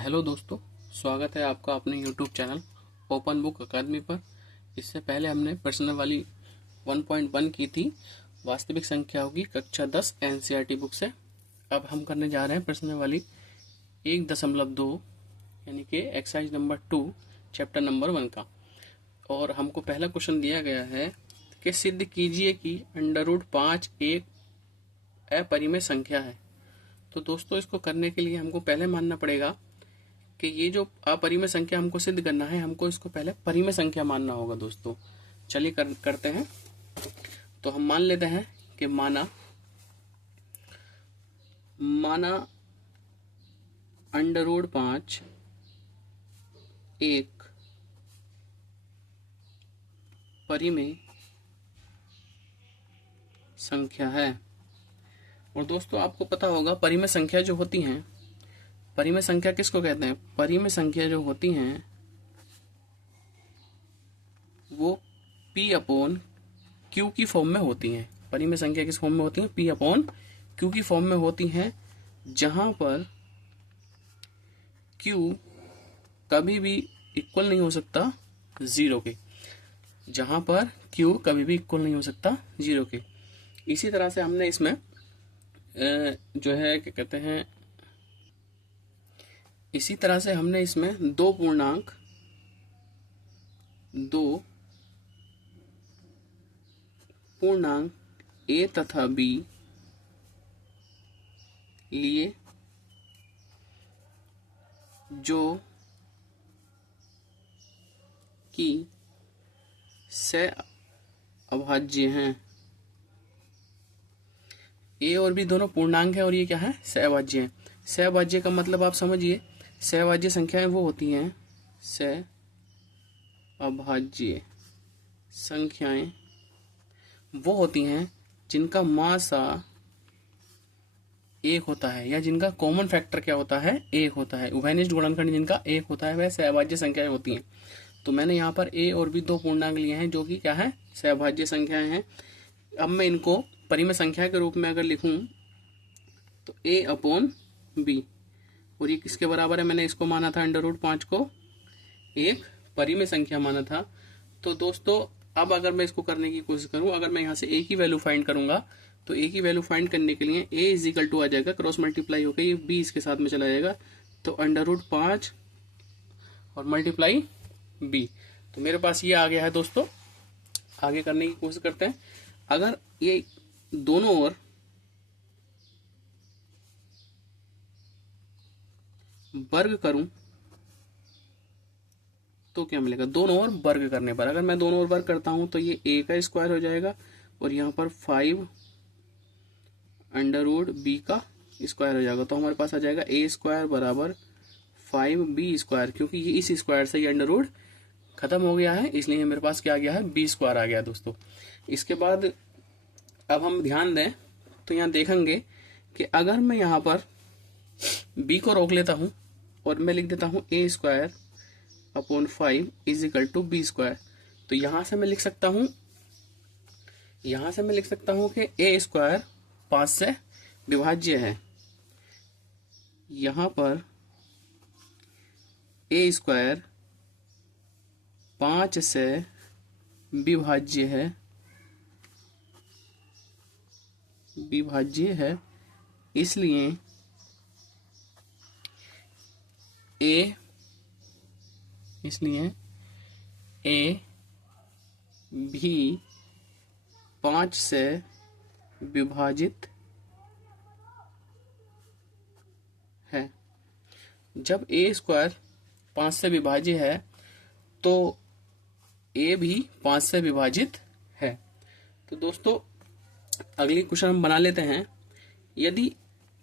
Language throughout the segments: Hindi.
हेलो दोस्तों, स्वागत है आपका अपने यूट्यूब चैनल ओपन बुक अकादमी पर। इससे पहले हमने प्रश्न वाली 1.1 की थी, वास्तविक संख्याओं की कक्षा 10 एनसीईआरटी बुक से। अब हम करने जा रहे हैं प्रश्न वाली 1.2 यानी कि एक्सरसाइज नंबर 2 चैप्टर नंबर 1 का। और हमको पहला क्वेश्चन दिया गया है कि सिद्ध कीजिए कि √5 एक अपरिमेय संख्या है। तो दोस्तों, इसको करने के लिए हमको पहले मानना पड़ेगा कि ये जो अपरिमेय संख्या हमको सिद्ध करना है, हमको इसको पहले परिमेय संख्या मानना होगा। दोस्तों चलिए करते हैं। तो हम मान लेते हैं कि माना √5 एक परिमेय संख्या है। और दोस्तों, आपको पता होगा परिमेय संख्या जो होती हैं, परिमेय संख्या किसको कहते हैं? परिमेय संख्या जो होती हैं वो P/Q की फॉर्म में होती हैं। परिमेय संख्या किस फॉर्म में होती है? P/Q की फॉर्म में होती हैं, जहां पर Q कभी भी इक्वल नहीं हो सकता 0 के। जहां पर Q कभी भी इक्वल नहीं हो सकता 0 के। इसी तरह से हमने इसमें जो है क्या कहते हैं, इसी तरह से हमने इसमें दो पूर्णांक A तथा B लिए, जो कि सहअभाज्य हैं। A और B दोनों पूर्णांक है और ये क्या है? सहअभाज्य है। सहअभाज्य का मतलब आप समझिए, सहअभाज्य संख्याएं वो होती हैं, सहअभाज्य संख्याएं वो होती हैं जिनका मासा 1 होता है, या जिनका कॉमन फैक्टर क्या होता है? 1 होता है। उभयनिष्ठ गुणनखंड जिनका 1 होता है वह सहअभाज्य संख्याएं होती हैं। तो मैंने यहाँ पर A और B दो पूर्णांक लिए हैं जो कि क्या है? सहअभाज्य संख्याएं हैं। अब मैं इनको परिमेय संख्या के रूप में अगर लिखूं तो A/B, और ये किसके बराबर है? मैंने इसको माना था √5 को एक परिमेय संख्या माना था। तो दोस्तों, अब अगर मैं इसको करने की कोशिश करूं, अगर मैं यहाँ से A की वैल्यू फाइंड करूंगा तो A की वैल्यू फाइंड करने के लिए A = आ जाएगा, क्रॉस मल्टीप्लाई होकर ये B इसके साथ में चला जाएगा, तो √5 और मल्टीप्लाई B। तो मेरे पास ये आ गया है। दोस्तों, आगे करने की कोशिश करते हैं। अगर ये दोनों ओर वर्ग करूं तो क्या मिलेगा? दोनों ओर वर्ग करने पर, अगर मैं दोनों ओर वर्ग करता हूं तो ये A का स्क्वायर हो जाएगा और यहाँ पर 5 √B का स्क्वायर हो जाएगा। तो हमारे पास आ जाएगा A² = 5B², क्योंकि ये इस स्क्वायर से ये अंडर खत्म हो गया है, इसलिए मेरे पास क्या आ गया है? B² आ गया। दोस्तों, इसके बाद अब हम ध्यान दें तो यहाँ देखेंगे कि अगर मैं यहाँ पर B को रोक लेता हूं और मैं लिख देता हूं A² / 5 = B², तो यहां से मैं लिख सकता हूं कि A² 5 से विभाज्य है। यहां पर A² 5 से विभाज्य है, इसलिए A भी 5 से विभाजित है। जब A² 5 से विभाज्य है तो A भी 5 से विभाजित है। तो दोस्तों, अगली क्वेश्चन हम बना लेते हैं। यदि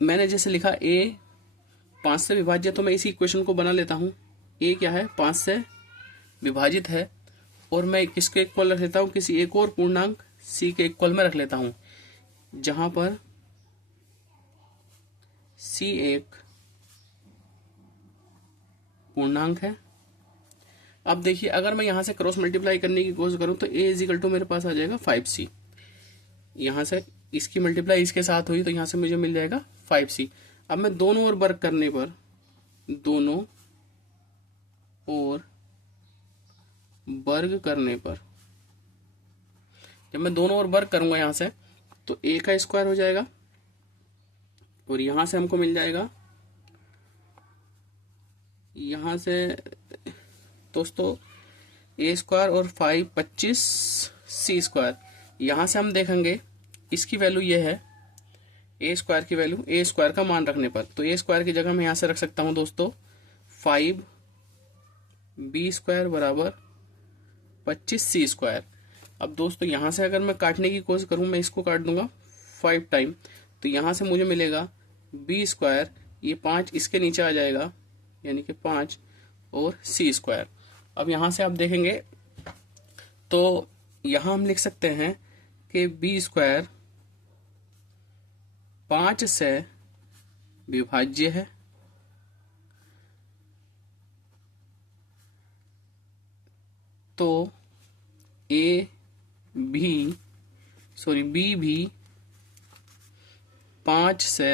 मैंने जैसे लिखा A 5 से विभाज्य, तो मैं इसी इक्वेशन को बना लेता हूं। A क्या है? 5 से विभाजित है, और मैं किसके इक्वल रख लेता हूं? किसी एक और पूर्णांक C के इक्वल में रख लेता हूं, जहां पर C एक पूर्णांक है। अब देखिए, अगर मैं यहां से क्रॉस मल्टीप्लाई करने की कोशिश करूं तो A = मेरे पास आ जाएगा 5C। यहां से इसकी मल्टीप्लाई इसके साथ हुई तो यहां से मुझे मिल जाएगा 5C। अब मैं दोनों ओर वर्ग करने पर दोनों ओर वर्ग करने पर, जब मैं दोनों ओर वर्ग करूंगा यहां से तो a का स्क्वायर हो जाएगा और यहां से हमको मिल जाएगा, यहां से दोस्तों a स्क्वायर और 5 25 c स्क्वायर। यहां से हम देखेंगे इसकी वैल्यू ये है, a स्क्वायर की वैल्यू, a स्क्वायर का मान रखने पर, तो a स्क्वायर की जगह मैं यहां से रख सकता हूं दोस्तों 5 b स्क्वायर बराबर 25 c स्क्वायर। अब दोस्तों यहां से अगर मैं काटने की कोशिश करूं, मैं इसको काट दूंगा 5 टाइम, तो यहां से मुझे मिलेगा b स्क्वायर, ये 5 इसके नीचे आ जाएगा यानी कि 5 और c स्क्वायर। अब यहां से आप देखेंगे तो यहां हम लिख सकते हैं कि b स्क्वायर 5 से विभाज्य है, तो b भी 5 से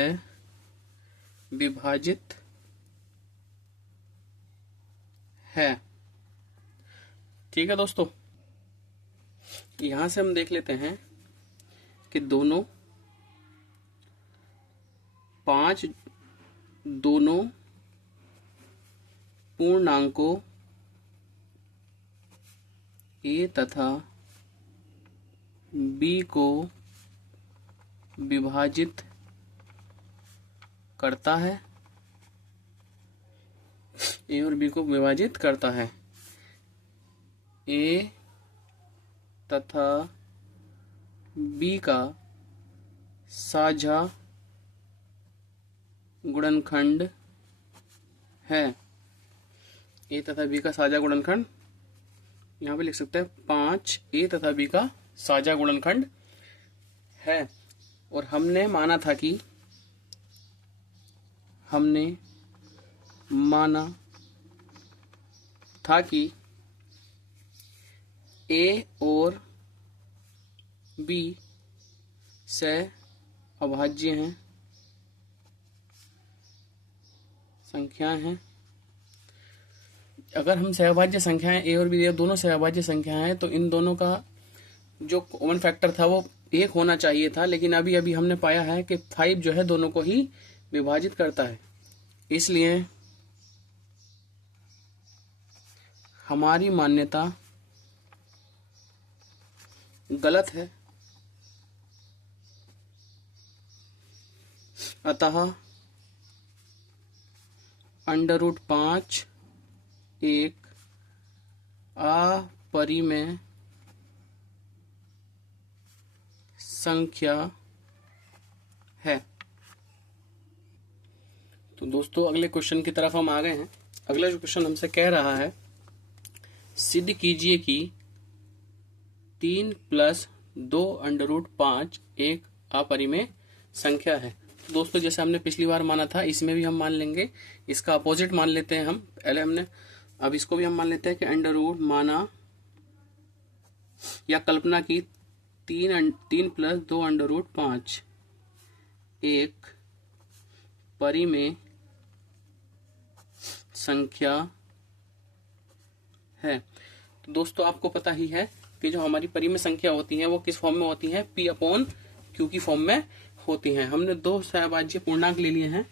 विभाजित है। ठीक है दोस्तों, यहां से हम देख लेते हैं कि दोनों पूर्णांकों a तथा b को विभाजित करता है, a और b को विभाजित करता है। a तथा b का साझा गुणनखंड है, a तथा b का साझा गुणनखंड यहाँ पे लिख सकते हैं 5 a तथा b का साझा गुणनखंड है। और हमने माना था कि a और b से अभाज्य हैं, संख्याएं हैं। अगर हम सहअभाज्य संख्याएं a और b दोनों सहअभाज्य संख्याएं हैं तो इन दोनों का जो कॉमन फैक्टर था वो 1 होना चाहिए था, लेकिन अभी हमने पाया है कि 5 जो है दोनों को ही विभाजित करता है, इसलिए हमारी मान्यता गलत है। अतः √5 एक अपरिमेय संख्या है। तो दोस्तों अगले क्वेश्चन की तरफ हम आ गए हैं। अगला जो क्वेश्चन हमसे कह रहा है, सिद्ध कीजिए कि 3 + 2 √5 एक अपरिमेय संख्या है। तो दोस्तों जैसे हमने पिछली बार माना था, इसमें भी हम मान लेंगे, इसका अपोजिट मान लेते हैं हम, पहले हमने, अब इसको भी हम मान लेते हैं कि √ माना या कल्पना की 3 + 2 √5 एक परिमेय संख्या है। तो दोस्तों आपको पता ही है कि जो हमारी परिमेय संख्या होती है वो किस फॉर्म में होती है, P/Q की फॉर्म में होती है। हमने दो सहअभाज्य पूर्णांक ले लिए हैं,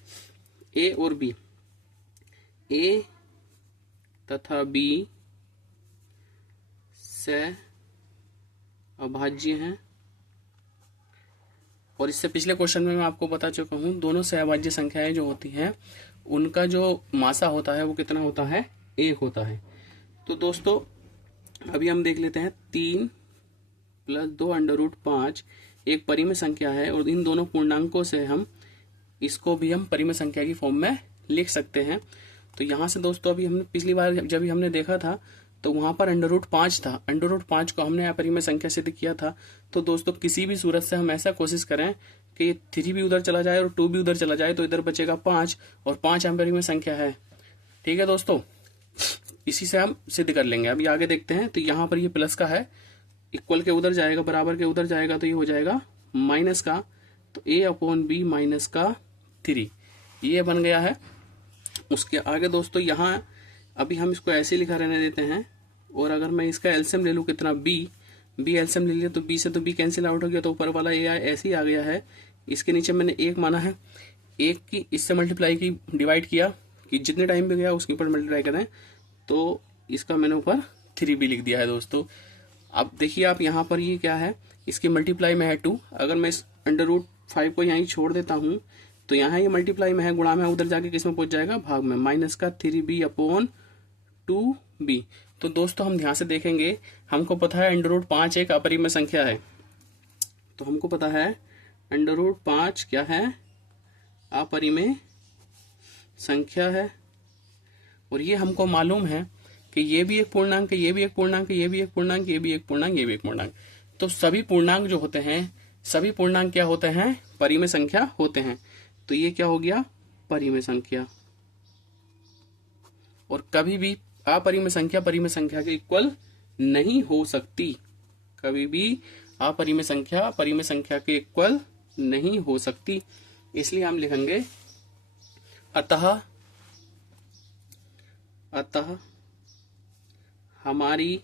a और b। a तथा b सहअभाज्य हैं, और इससे पिछले क्वेश्चन में मैं आपको बता चुका हूं, दोनों सहअभाज्य संख्याएं जो होती हैं उनका जो मासा होता है वो कितना होता है, 1 होता है। तो दोस्तों अभी हम देख लेते हैं, 3 + 2 √5 एक परिमेय संख्या है, और इन दोनों पूर्णांकों से हम इसको भी हम परिमेय संख्या की फॉर्म में लिख सकते हैं। तो यहाँ से दोस्तों अभी हमने पिछली बार जब हमने देखा था तो वहां पर √5 था, √5 को हमने अपरिमेय संख्या सिद्ध किया था। तो दोस्तों किसी भी सूरत से हम ऐसा कोशिश करें कि 3 भी उधर चला जाए और 2 भी उधर चला जाए, तो इधर बचेगा 5, और 5 अपरिमेय संख्या है। ठीक है दोस्तों, इसी से हम सिद्ध कर लेंगे। अभी आगे देखते हैं। तो यहाँ पर ये प्लस का है, इक्वल के उधर जाएगा, बराबर के उधर जाएगा, तो ये हो जाएगा माइनस का, तो a/b - का 3 ये बन गया है। उसके आगे दोस्तों यहाँ अभी हम इसको ऐसे लिखा रहने देते हैं, और अगर मैं इसका एलसीएम ले लूँ कितना, बी एलसीएम ले लिया तो बी से तो बी कैंसिल आउट हो गया, तो ऊपर वाला ए ऐसे ही आ गया है। इसके नीचे मैंने एक माना है, एक की इससे मल्टीप्लाई की डिवाइड किया कि जितने टाइम पे गया उसके ऊपर मल्टीप्लाई करें, तो इसका मैंने ऊपर 3b लिख दिया है दोस्तों। अब देखिए आप यहाँ पर ये क्या है, इसके मल्टीप्लाई में है 2, अगर मैं इस √5 को यहीं छोड़ देता हूँ तो यहाँ ये मल्टीप्लाई में है, गुणा में उधर जाके किस में पहुंच जाएगा, भाग में, माइनस का 3b/2b। तो दोस्तों हम ध्यान से देखेंगे, हमको पता है √5 एक अपरिमेय संख्या है, तो हमको पता है √5 क्या है, अपरिमेय संख्या है। और ये हमको मालूम है कि ये भी एक पूर्णांक है, ये भी एक पूर्णांक है, ये भी एक पूर्णांक, ये भी एक पूर्णांक, ये भी एक पूर्णांक। तो सभी पूर्णांक जो होते हैं, सभी पूर्णांक क्या होते हैं, परिमेय संख्या होते हैं। तो ये क्या हो गया, परिमेय संख्या। और कभी भी अपरिमेय संख्या परिमेय संख्या के इक्वल नहीं हो सकती, कभी भी अपरिमेय संख्या परिमेय संख्या के इक्वल नहीं हो सकती। इसलिए हम लिखेंगे अतः हमारी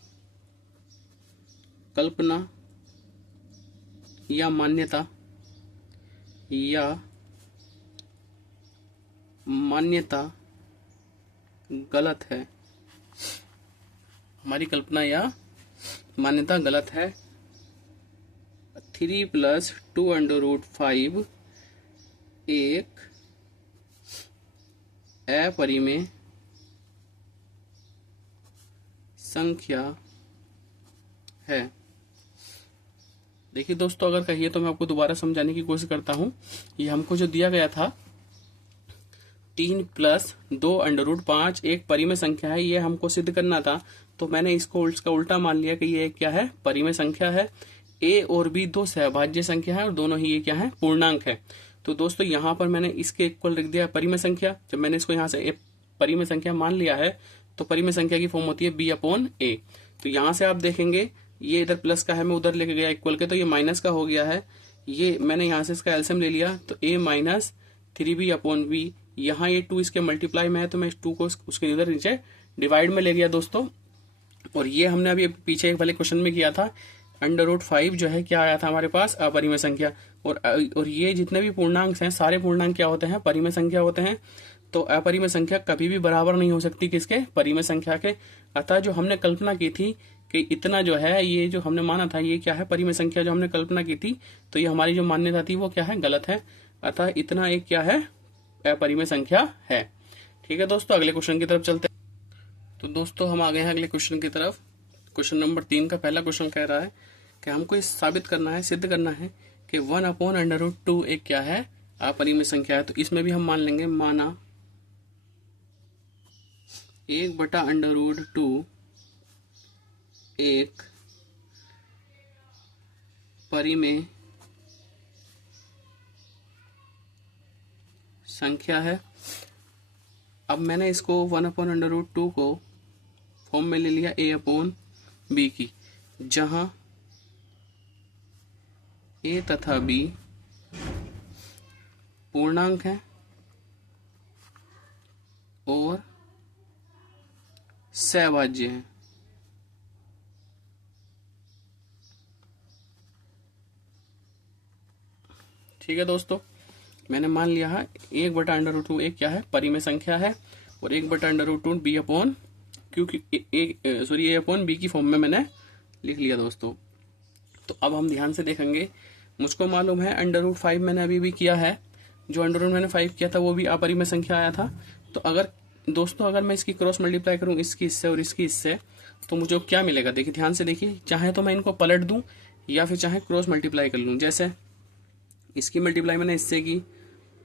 कल्पना या मान्यता गलत है, हमारी कल्पना या मान्यता गलत है। 3 + 2√5 एक अपरिमेय संख्या है। देखिए दोस्तों, अगर कहिए तो मैं आपको दोबारा समझाने की कोशिश करता हूं। ये हमको जो दिया गया था 3 + 2√5 एक परिमेय संख्या है, ये हमको सिद्ध करना था, तो मैंने इसको इसका उल्टा मान लिया कि ये क्या है, परिमेय संख्या है। ए और बी दो सहभाज्य संख्या है और दोनों ही ये क्या है, पूर्णांक है। तो दोस्तों यहाँ पर मैंने इसके इक्वल लिख दिया परिमेय संख्या। जब मैंने इसको यहाँ से परिमेय संख्या मान लिया है तो परिमेय संख्या की फॉर्म होती है b/a। तो यहाँ से आप देखेंगे ये इधर प्लस का है, मैं उधर लेके गया इक्वल के, तो ये माइनस का हो गया है। ये मैंने यहाँ से इसका एलसीएम ले लिया तो a - 3b/b। यहाँ ये 2 इसके मल्टीप्लाई में है तो मैं इस 2 को उसके इधर नीचे डिवाइड में ले गया दोस्तों। और ये हमने अभी पीछे एक वाले क्वेश्चन में किया था, √5 जो है क्या आया था हमारे पास, अपरिमेय संख्या। और ये जितने भी पूर्णांक हैं सारे पूर्णांक क्या होते हैं, परिमेय संख्या होते हैं। तो अपरिमेय संख्या कभी भी बराबर नहीं हो सकती किसके, परिमेय संख्या के। अतः जो हमने कल्पना की थी कि इतना जो है, ये जो हमने माना था ये क्या है, परिमेय संख्या जो हमने कल्पना की थी, तो ये हमारी जो मान्यता थी वो क्या है, गलत है। अतः इतना एक क्या है, अपरिमेय संख्या है। ठीक है दोस्तों, अगले क्वेश्चन की तरफ चलते हैं। तो दोस्तों हम आ गए हैं अगले क्वेश्चन की तरफ। क्वेश्चन नंबर 3 का पहला क्वेश्चन कह रहा है कि हमको इस साबित करना है, सिद्ध करना है कि 1/√2 एक क्या है, अपरिमेय संख्या है। तो इसमें भी हम मान लेंगे, माना 1/√2 एक परिमेय संख्या है। अब मैंने इसको 1/√2 को फॉर्म में ले लिया a/b की, जहां a तथा b पूर्णांक है और सहभाज्य है। ठीक है दोस्तों, मैंने मान लिया है 1/√2 एक क्या है, परिमेय संख्या है, और 1/√2 a/b की फॉर्म में मैंने लिख लिया दोस्तों। तो अब हम ध्यान से देखेंगे, मुझको मालूम है √5 मैंने अभी भी किया है, जो मैंने 5 किया था वो भी अपरिमेय संख्या आया था। तो अगर दोस्तों अगर मैं इसकी क्रॉस मल्टीप्लाई करूं इसकी इससे और इसकी इससे, तो मुझे क्या मिलेगा, देखिए ध्यान से देखिए, चाहे तो मैं इनको पलट दूं या फिर चाहे क्रॉस मल्टीप्लाई कर लूं। जैसे इसकी मल्टीप्लाई मैंने इससे की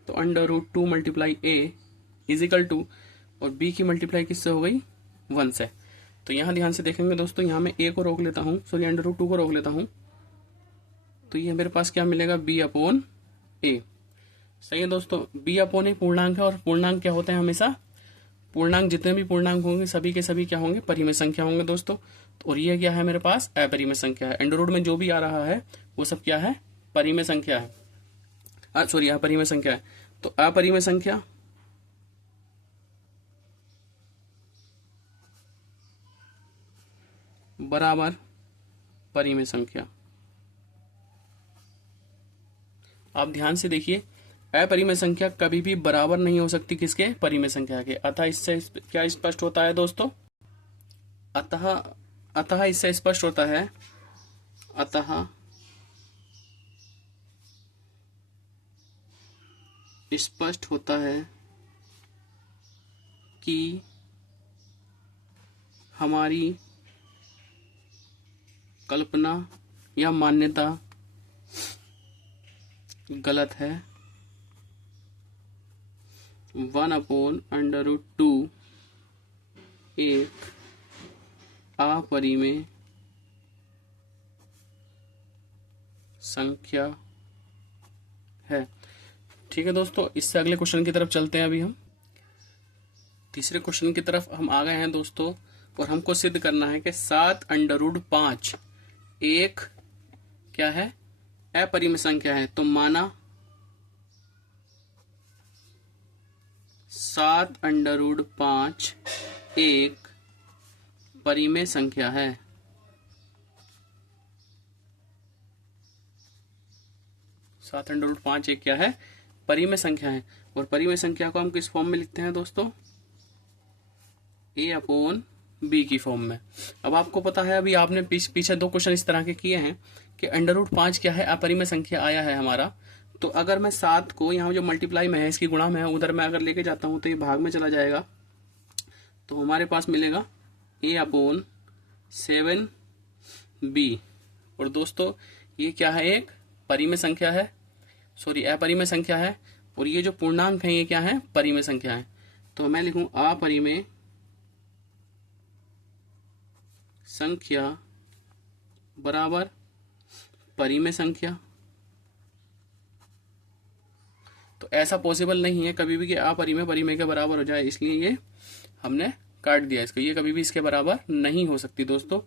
तो √2 × a = और b की मल्टीप्लाई किससे हो गई, 1 से। तो यहाँ ध्यान से देखेंगे दोस्तों, यहाँ मैं a को रोक लेता हूँ, सॉरी √2 को रोक लेता हूँ, तो ये मेरे पास क्या मिलेगा, b/a। सही है दोस्तों, b/a पूर्णांक है, और पूर्णांक क्या होते हैं हमेशा, पूर्णांक जितने भी पूर्णांक होंगे सभी के सभी क्या होंगे, परिमेय संख्या होंगे दोस्तों। और ये क्या है मेरे पास, अपरिमेय संख्या है। अंडर रूट में जो भी आ रहा है वो सब क्या है, परिमेय संख्या है, सॉरी अपरिमेय संख्या है। तो अपरिमेय संख्या बराबर परिमेय संख्या। आप ध्यान से देखिए, अपरिमेय संख्या कभी भी बराबर नहीं हो सकती किसके? परिमेय संख्या के। अतः इससे क्या स्पष्ट होता है दोस्तों? अतः इससे स्पष्ट होता है, अतः स्पष्ट होता है कि हमारी कल्पना या मान्यता गलत है। 1/√2 एक अपरिमेय संख्या है। ठीक है दोस्तों, इससे अगले क्वेश्चन की तरफ चलते हैं। अभी हम तीसरे क्वेश्चन की तरफ हम आ गए हैं दोस्तों, और हमको सिद्ध करना है कि 7/5 एक क्या है? अपरिमेय संख्या है। तो माना 7/5 एक परिमेय संख्या है। 7/5 एक क्या है? परिमेय संख्या है। और परिमेय संख्या को हम किस फॉर्म में लिखते हैं दोस्तों? a/b की फॉर्म में। अब आपको पता है, अभी आपने पीछे दो क्वेश्चन इस तरह के किए हैं कि √5 क्या है? अपरिमेय संख्या आया है हमारा। तो अगर मैं 7 को यहाँ जो मल्टीप्लाई में है, इसकी गुणा में है, उधर मैं अगर लेके जाता हूँ तो ये भाग में चला जाएगा। तो हमारे पास मिलेगा a/7b। और दोस्तों ये क्या है? एक परिमेय संख्या है, सॉरी अपरिमेय संख्या है। और ये जो पूर्णांक है ये क्या है? परिमेय संख्या है। तो मैं लिखूं अपरिमेय संख्या बराबर परिमेय संख्या। तो ऐसा पॉसिबल नहीं है कभी भी कि अपरिमेय परिमेय के बराबर हो जाए, इसलिए ये हमने काट दिया इसको। ये कभी भी इसके बराबर नहीं हो सकती दोस्तों।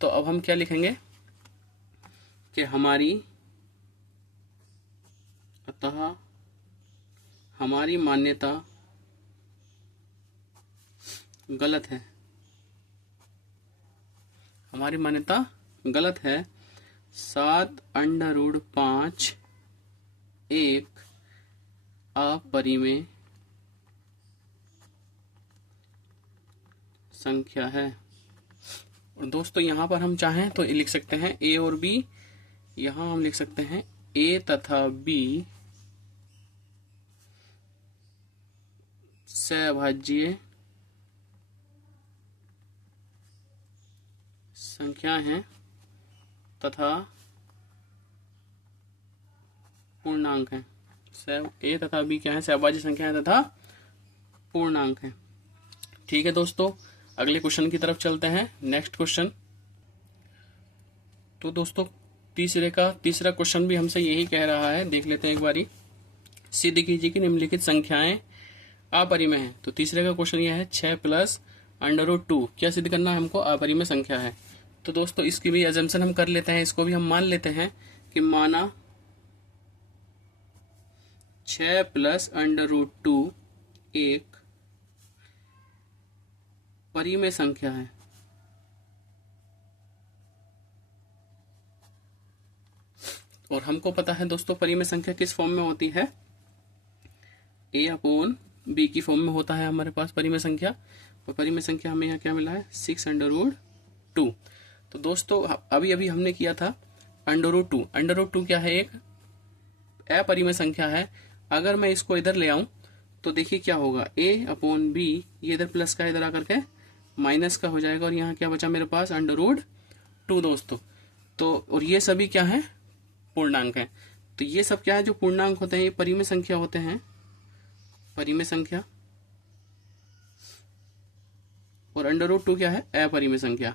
तो अब हम क्या लिखेंगे कि अतः हमारी मान्यता गलत है। हमारी मान्यता गलत है। 7/5 एक अपरिमेय संख्या है। और दोस्तों यहां पर हम चाहें तो लिख सकते हैं a और b। यहां हम लिख सकते हैं a तथा b सहभाज्य संख्या हैं तथा पूर्णांक हैं। a तथा b क्या है? सहभाज्य संख्या है तथा पूर्णांक है। ठीक है दोस्तों, अगले क्वेश्चन की तरफ चलते हैं। Next question. तो दोस्तों तीसरा क्वेश्चन भी हमसे यही कह रहा है, देख लेते हैं एक बारी। सिद्ध कीजिए कि निम्नलिखित संख्याएं अपरिमेय है। तो तीसरे का क्वेश्चन यह है 6 + √2। क्या सिद्ध करना है हमको? अपरिमेय संख्या है। तो दोस्तों इसकी भी अजम्पशन हम कर लेते हैं, इसको भी हम मान लेते हैं कि माना 6 + √2 एक परिमेय संख्या है। और हमको पता है दोस्तों परिमेय संख्या किस फॉर्म में होती है? a/b की फॉर्म में होता है हमारे पास परिमेय संख्या। और परिमेय संख्या हमें यहाँ क्या मिला है? 6/2। तो दोस्तों अभी अभी हमने किया था √2। √2 क्या है? एक अपरिमेय संख्या है। अगर मैं इसको इधर ले आऊं तो देखिए क्या होगा? a/b, ये इधर प्लस का इधर आकर के माइनस का हो जाएगा। और यहाँ क्या बचा मेरे पास? √2 दोस्तों। तो और ये सभी क्या है? पूर्णांक है। तो ये सब क्या है? जो पूर्णांक होते हैं ये परिमेय संख्या होते हैं, परिमेय संख्या। और √2 क्या है? अपरिमेय संख्या।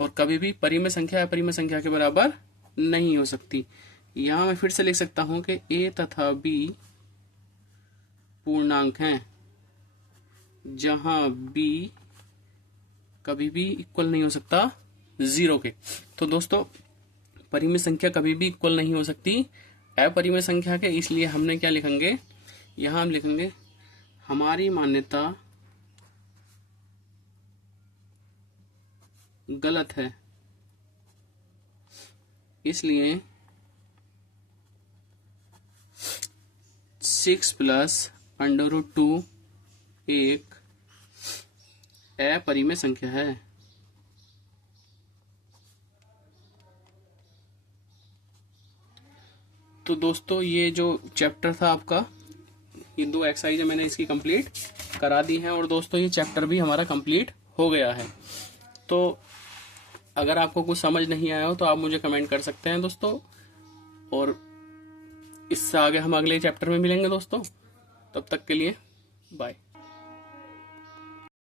और कभी भी परिमेय संख्या अपरिमेय संख्या के बराबर नहीं हो सकती। यहां मैं फिर से लिख सकता हूं कि a तथा b पूर्णांक हैं, जहां b कभी भी इक्वल नहीं हो सकता 0 के। तो दोस्तों परिमेय संख्या कभी भी इक्वल नहीं हो सकती अपरिमेय संख्या के, इसलिए हमने क्या लिखेंगे? यहां हम लिखेंगे हमारी मान्यता गलत है, इसलिए 6 प्लस √2 एक अपरिमेय संख्या है। तो दोस्तों ये जो चैप्टर था आपका, ये 2 एक्सरसाइज मैंने इसकी कंप्लीट करा दी हैं और दोस्तों ये चैप्टर भी हमारा कंप्लीट हो गया है। तो अगर आपको कुछ समझ नहीं आया हो तो आप मुझे कमेंट कर सकते हैं दोस्तों, और इससे आगे हम अगले चैप्टर में मिलेंगे दोस्तों। तब तक के लिए बाय।